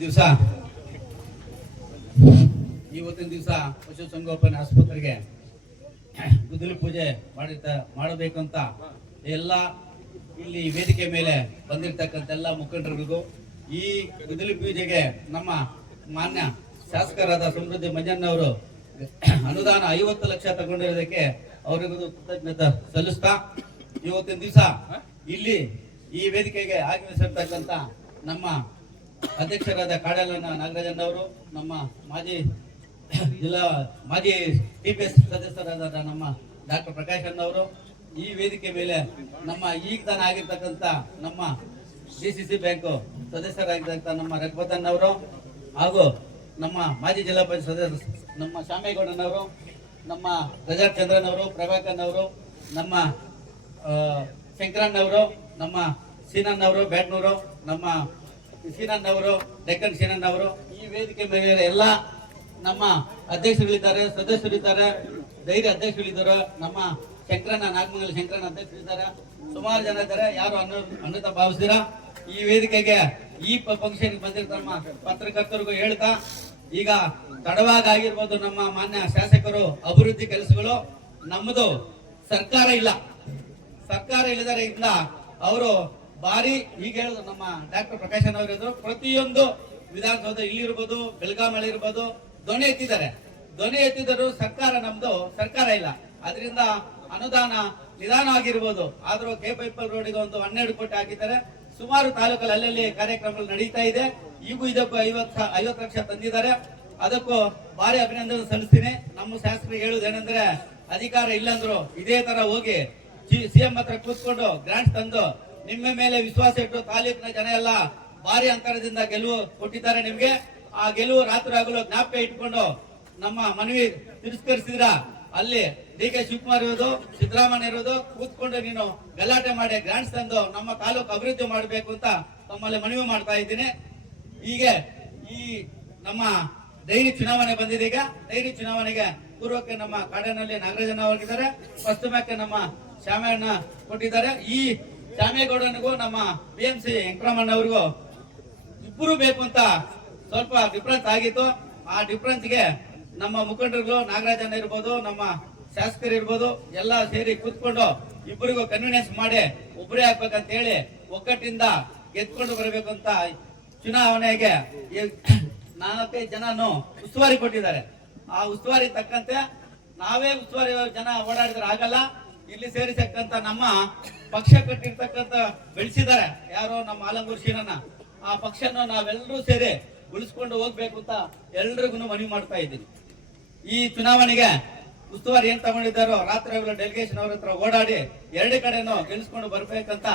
ದಿವಸ ಇವತ್ತಿನ ದಿವಸ ಪಶುಸಂಗೋಪನೆ ಆಸ್ಪತ್ರೆಗೆ ಗುದ್ದಲಿ ಪೂಜೆ ಮಾಡಿರ್ತ ಮಾಡಬೇಕಂತ ಎಲ್ಲ ಇಲ್ಲಿ ವೇದಿಕೆ ಮೇಲೆ ಬಂದಿರತಕ್ಕಂಥ ಎಲ್ಲ ಮುಖಂಡರಿಗೂ ಈ ಗುದ್ದಲಿ ಪೂಜೆಗೆ ನಮ್ಮ ಮಾನ್ಯ ಶಾಸಕರಾದ ಸಮೃದ್ಧಿ ಅವರು ಅನುದಾನ ಐವತ್ತು ಲಕ್ಷ ತಗೊಂಡಿರೋದಕ್ಕೆ ಅವರಿಗೂ ಕೃತಜ್ಞತೆ ಸಲ್ಲಿಸ್ತಾ ಇವತ್ತಿನ ದಿವಸ ಇಲ್ಲಿ ಈ ವೇದಿಕೆಗೆ ಆಗಮಿಸಿರ್ತಕ್ಕಂಥ ನಮ್ಮ ಅಧ್ಯಕ್ಷರಾದ ಕಾಡಲನ ಅವರು ನಮ್ಮ ಮಾಜಿ ಜಿಲ್ಲಾ ಮಾಜಿ ಡಿ ಪಿ ಎಸ್ ಸದಸ್ಯರಾದ ನಮ್ಮ ಡಾಕ್ಟರ್ ಪ್ರಕಾಶ್ ಅವರು ಈ ವೇದಿಕೆ ಮೇಲೆ ನಮ್ಮ ಈಗ ತಾನೇ ಆಗಿರ್ತಕ್ಕಂಥ ನಮ್ಮ ಡಿ ಸಿ ಸಿ ಬ್ಯಾಂಕ್ ಸದಸ್ಯರಾಗಿರ್ತಕ್ಕಂಥ ನಮ್ಮ ಅವರು ಹಾಗೂ ನಮ್ಮ ಮಾಜಿ ಜಿಲ್ಲಾ ಪರಿಷತ್ ಸದಸ್ಯ ನಮ್ಮ ಶ್ಯಾಮೇಗೌಡನವರು ನಮ್ಮ ಅವರು ಪ್ರಭಾಕರ್ ಅವರು ನಮ್ಮ ಶಂಕರಣ್ಣವರು ನಮ್ಮ ಸೀನಣ್ಣವರು ಬ್ಯಾಟ್ನೂರು ನಮ್ಮ ಅವರು ಡೆಕ್ಕನ್ ಅವರು ಈ ವೇದಿಕೆ ಮೇಲೆ ಎಲ್ಲ ನಮ್ಮ ಇದ್ದಾರೆ ಸದಸ್ಯರಿದ್ದಾರೆ ಧೈರ್ಯ ಅಧ್ಯಕ್ಷರುಗಳಿದ್ದಾರೆ ನಮ್ಮ ಶಂಕರಣ್ಣ ನಾಗಮಂಗಲ ಶಂಕರಣ್ಣ ಅಧ್ಯಕ್ಷರಿದ್ದಾರೆ ಸುಮಾರು ಜನ ಇದ್ದಾರೆ ಯಾರು ಅನ್ನ ಅನ್ನತ ಭಾವಿಸ್ತೀರಾ ಈ ವೇದಿಕೆಗೆ ಈ ಫಂಕ್ಷನ್ ಬಂದಿರೋ ನಮ್ಮ ಪತ್ರಕರ್ತರಿಗೂ ಹೇಳ್ತಾ ಈಗ ಆಗಿರ್ಬೋದು ನಮ್ಮ ಮಾನ್ಯ ಶಾಸಕರು ಅಭಿವೃದ್ಧಿ ಕೆಲಸಗಳು ನಮ್ಮದು ಸರ್ಕಾರ ಇಲ್ಲ ಸರ್ಕಾರ ಇಲ್ಲದರಿಂದ ಅವರು ಬಾರಿ ಈಗ ಹೇಳೋದು ನಮ್ಮ ಡಾಕ್ಟರ್ ಪ್ರಕಾಶನ್ ಅವರಿದ್ರು ಪ್ರತಿಯೊಂದು ವಿಧಾನಸೌಧ ಇಲ್ಲಿರ್ಬೋದು ಮಳೆ ಇರ್ಬೋದು ಧ್ವನಿ ಎತ್ತಿದ್ದಾರೆ ಧ್ವನಿ ಎತ್ತಿದರೂ ಸರ್ಕಾರ ನಮ್ದು ಸರ್ಕಾರ ಇಲ್ಲ ಅದರಿಂದ ಅನುದಾನ ನಿಧಾನ ಆಗಿರ್ಬೋದು ಆದ್ರೂ ಕೆ ಪೈಪಲ್ ರೋಡ್ ಗೆ ಒಂದು ಹನ್ನೆರಡು ಕೋಟಿ ಹಾಕಿದ್ದಾರೆ ಸುಮಾರು ತಾಲೂಕಲ್ಲಿ ಅಲ್ಲಲ್ಲಿ ಕಾರ್ಯಕ್ರಮಗಳು ನಡೀತಾ ಇದೆ ಈಗೂ ಇದಕ್ಕೂ ಐವತ್ತು ಐವತ್ತು ಲಕ್ಷ ತಂದಿದ್ದಾರೆ ಅದಕ್ಕೂ ಭಾರಿ ಅಭಿನಂದನೆ ಸಲ್ಲಿಸ್ತೀನಿ ನಮ್ಮ ಶಾಸಕರಿಗೆ ಹೇಳುದೇನೆಂದ್ರೆ ಅಧಿಕಾರ ಇಲ್ಲಂದ್ರು ಇದೇ ತರ ಹೋಗಿ ಸಿಎಂ ಹತ್ರ ಕೂತ್ಕೊಂಡು ಗ್ರಾಂಟ್ ತಂದು ನಿಮ್ಮ ಮೇಲೆ ವಿಶ್ವಾಸ ಇಟ್ಟು ತಾಲೂಕಿನ ಜನ ಎಲ್ಲ ಭಾರಿ ಅಂತರದಿಂದ ಗೆಲುವು ಕೊಟ್ಟಿದ್ದಾರೆ ನಿಮ್ಗೆ ಆ ಗೆಲುವು ರಾತ್ರಿ ಆಗಲು ಜ್ಞಾಪಕ ಇಟ್ಕೊಂಡು ನಮ್ಮ ಮನವಿ ತಿರಸ್ಕರಿಸಿದ್ರ ಅಲ್ಲಿ ಡಿ ಕೆ ಶಿವಕುಮಾರ್ ಇರೋದು ಸಿದ್ದರಾಮಯ್ಯ ಇರೋದು ಕೂತ್ಕೊಂಡು ನೀನು ಗಲಾಟೆ ಮಾಡಿ ಗ್ರಾಂಟ್ಸ್ ತಂದು ನಮ್ಮ ತಾಲೂಕು ಅಭಿವೃದ್ಧಿ ಮಾಡಬೇಕು ಅಂತ ತಮ್ಮಲ್ಲಿ ಮನವಿ ಮಾಡ್ತಾ ಇದ್ದೀನಿ ಹೀಗೆ ಈ ನಮ್ಮ ಡೈರಿ ಚುನಾವಣೆ ಬಂದಿದೆ ಈಗ ಡೈರಿ ಚುನಾವಣೆಗೆ ಪೂರ್ವಕ್ಕೆ ನಮ್ಮ ಕಾಡನಲ್ಲಿ ನಾಗರಾಜನ ಅವರಿದ್ದಾರೆ ಪಶ್ಚಿಮಕ್ಕೆ ನಮ್ಮ ಶ್ಯಾಮಣ್ಣ ಕೊಟ್ಟಿದ್ದಾರೆ ಈ ಶ್ಯಾಮೇಗೌಡನಿಗೂ ನಮ್ಮ ಬಿ ಎಂ ಸಿ ಅವ್ರಿಗೂ ಇಬ್ಬರು ಬೇಕು ಅಂತ ಸ್ವಲ್ಪ ಡಿಫ್ರೆನ್ಸ್ ಆಗಿತ್ತು ಆ ಡಿಫ್ರೆನ್ಸ್ಗೆ ನಮ್ಮ ಮುಖಂಡರುಗಳು ನಾಗರಾಜನ್ ಇರ್ಬೋದು ನಮ್ಮ ಶಾಸಕರು ಇರ್ಬೋದು ಎಲ್ಲ ಸೇರಿ ಕೂತ್ಕೊಂಡು ಇಬ್ಬರಿಗೂ ಕನ್ವಿನೆನ್ಸ್ ಮಾಡಿ ಒಬ್ಬರೇ ಹಾಕ್ಬೇಕಂತ ಹೇಳಿ ಒಗ್ಗಟ್ಟಿಂದ ಗೆದ್ಕೊಂಡು ಬರಬೇಕು ಅಂತ ಚುನಾವಣೆಗೆ ನಾಲ್ಕೈದು ಜನನು ಉಸ್ತುವಾರಿ ಕೊಟ್ಟಿದ್ದಾರೆ ಆ ಉಸ್ತುವಾರಿ ತಕ್ಕಂತೆ ನಾವೇ ಉಸ್ತುವಾರಿ ಜನ ಓಡಾಡಿದ್ರೆ ಆಗಲ್ಲ ಇಲ್ಲಿ ಸೇರಿಸಕ್ಕಂತ ನಮ್ಮ ಪಕ್ಷ ಕಟ್ಟಿರ್ತಕ್ಕಂಥ ಬೆಳೆಸಿದ್ದಾರೆ ಯಾರೋ ನಮ್ಮ ಆಲಂಗೂರ್ ಶೀನನ್ನ ಆ ಪಕ್ಷನ ನಾವೆಲ್ಲರೂ ಸೇರಿ ಉಳಿಸ್ಕೊಂಡು ಹೋಗ್ಬೇಕು ಅಂತ ಎಲ್ರಿಗೂ ಮನವಿ ಮಾಡ್ತಾ ಇದ್ದೀನಿ ಈ ಚುನಾವಣೆಗೆ ಉಸ್ತುವಾರಿ ಏನ್ ತಗೊಂಡಿದ್ದಾರೋ ರಾತ್ರಿ ಡೆಲಿಗೇಷನ್ ಅವ್ರ ಹತ್ರ ಓಡಾಡಿ ಎರಡು ಕಡೆನೂ ಗೆಲ್ಲಿಸ್ಕೊಂಡು ಬರ್ಬೇಕಂತ